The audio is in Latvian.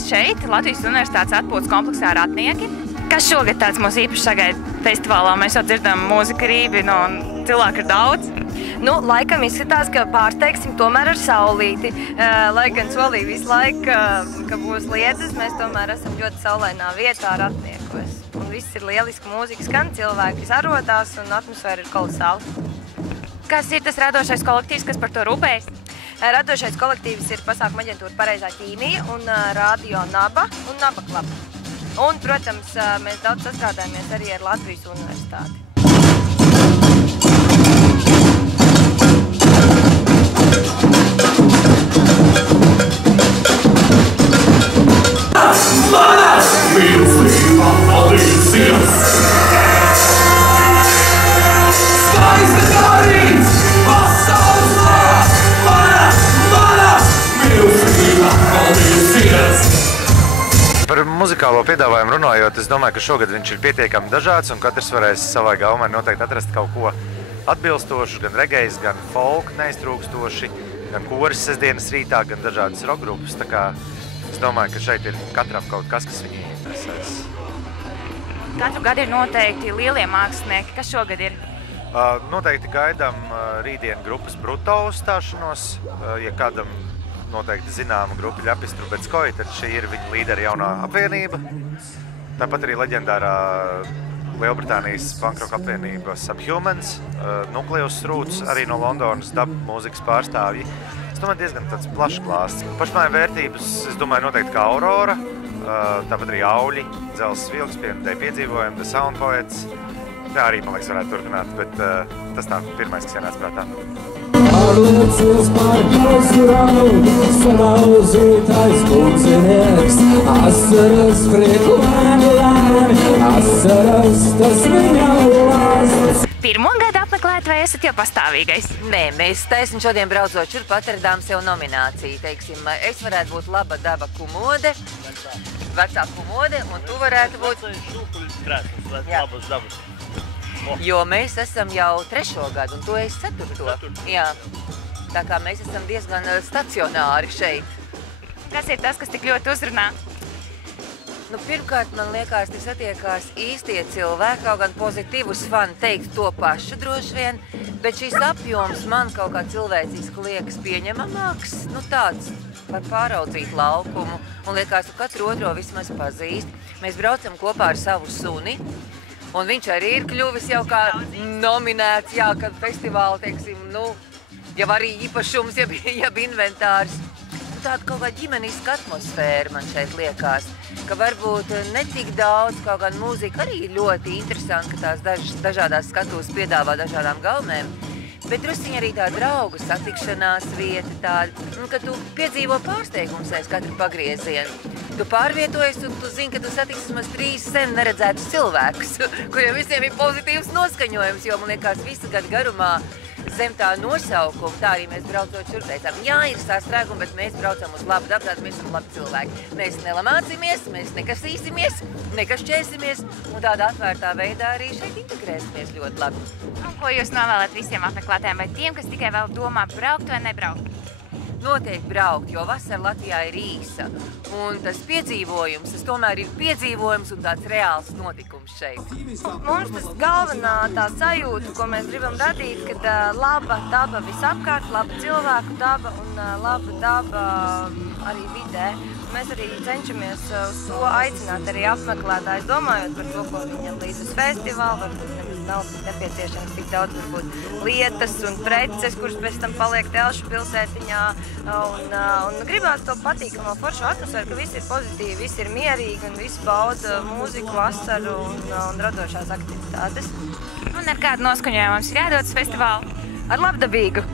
mēs šeit, Latvijas Universitātes atpūtas kompleksā Ratnieki. Kas šogad tāds mūs īpaši sagaida festivālā? Mēs jau dzirdam mūzika rībinu un cilvēku ir daudz. Nu, laikam izskatās, ka pārsteigsim tomēr ar saulīti. Lai gan solīja visu laiku, ka būs lietas, mēs tomēr esam ļoti saulainā vietā Ratniekos. Un viss ir lieliski mūzika, skan cilvēki sarodās un atmosfēra ir kolosāla. Kas ir tas radošais kolektīvs, kas par to rūpējas? Radošais kolektīvs ir pasākuma aģentūra Pareizā ķīmija un Radio Naba un Naba Club. Un, protams, mēs daudz sastrādājamies arī ar Latvijas Universitāti. Manas mīlestība palīdzies! Skaista darīts pasaules lās! Manas mīlestība palīdzies! Par muzikālo piedāvājumu runājot, es domāju, ka šogad viņš ir pietiekami dažāds un katrs varēs savai gaumai noteikti atrast kaut ko atbilstošu, gan regejs, gan folk neiztrūkstoši, gan koris sestdienas rītā, gan dažādas rock grupas. Tā kā es domāju, ka šeit ir katram kaut kas viņu interesēs. Katru gadu ir noteikti lielie mākslinieki. Kas šogad ir? Noteikti gaidām rītdien grupas Bruto uzstāšanos. Ja kādam noteikti zināma grupa Ļapistru Betskoji, tad šī ir viņa līdera jaunā apvienība. Tāpat arī leģendārā Lielbritānijas punkroka apvienība Subhumans, Nucleus Roots, arī no Londonas dub mūzikas pārstāvji. Es domāju, diezgan tāds plašs klāsts. Pašmāju vērtības, es domāju, noteikti kā Aurora, tāpat arī Auļi, Dzelzs Vilks, Dēļ piedzīvojumi, The Sound Poets. Jā, arī, man liekas, varētu turpināt, bet tas tā pirmais, kas ienāca prātā. Pārliecies par aizraunu, salauzītais pulcinieks, asaras prieku lēni, asaras tas viņa lāsts. Pirmo gadu apmeklēt vai esat jau pastāvīgais? Nē, mēs taisni šodien braucot šurp atradām sev nomināciju. Teiksim, es varētu būt laba daba kumode, vecā kumode, un tu varētu būt... Labas dabas. Jo mēs esam jau 3. gadu, un tu esi 4. Jā. Tā kā mēs esam diezgan stacionāri šeit. Kas ir tas, kas tik ļoti uzrunā? Nu, pirmkārt, man liekas, te satiekās īstie cilvēki, kaut gan pozitīvus fani teikt to pašu droši vien, bet šīs apjoms man kaut kā cilvēciski liekas pieņemamāks, nu tāds, var pāraudzīt laukumu, un liekas, ka katru otro vismaz pazīst. Mēs braucam kopā ar savu suni, un viņš arī ir kļuvis jau kā nominēts, jā, kad festivāli, teiksim, nu, jau arī īpašums, jeb inventārs. Tāda kaut kā ģimeniska atmosfēra man šeit liekas, ka varbūt ne tik daudz, kaut gan mūzika arī ļoti interesanti, ka tās dažādās skatuves piedāvā dažādām gaumēm, bet drusciņi arī tā draugu satikšanās vieta tāda, ka tu piedzīvo pārsteigums aiz katru pagriezienu. Tu pārvietojies un tu zini, ka tu satiksi vismaz 3 sen neredzētus cilvēkus, kuriem visiem ir pozitīvs noskaņojums, jo man liekas visu gadu garumā zem tā nosaukuma, tā arī mēs braucot šurp teicām, jā, ir sastrēgumi, bet mēs braucam uz labu dabu, tātad mēs esam labi cilvēki. Mēs nelamācīmies, mēs nekasīsimies, nekašķēsimies, un tādā atvērtā veidā arī šeit integrēsimies ļoti labi. Un ko jūs novēlat visiem apmeklētājiem, vai tiem, kas tikai vēl domā braukt vai nebraukt? Noteikti braukt, jo vasara Latvijā ir īsa, un tas piedzīvojums, tas tomēr ir piedzīvojums un tāds reāls notikums šeit. Mums tas galvenā tā sajūta, ko mēs gribam radīt, kad laba daba visapkārt, laba cilvēku daba un laba daba arī vidē. Mēs arī cenšamies uz to aicināt arī apmeklētājus, domājot par to, ko viņam līdz uz festivālu, varbūt nemaz nav nepieciešams tik daudz varbūt lietas un preces, kuras pēc tam paliek Telšu pilsētiņā. Un gribās to patīkamo foršu atmosfēru, ka viss ir pozitīvi, viss ir mierīgi un viss bauda mūziku, vasaru un radošās aktivitātes. Un ar kādu noskaņojumu mums ir jādodas festivālu? Ar labdabīgu!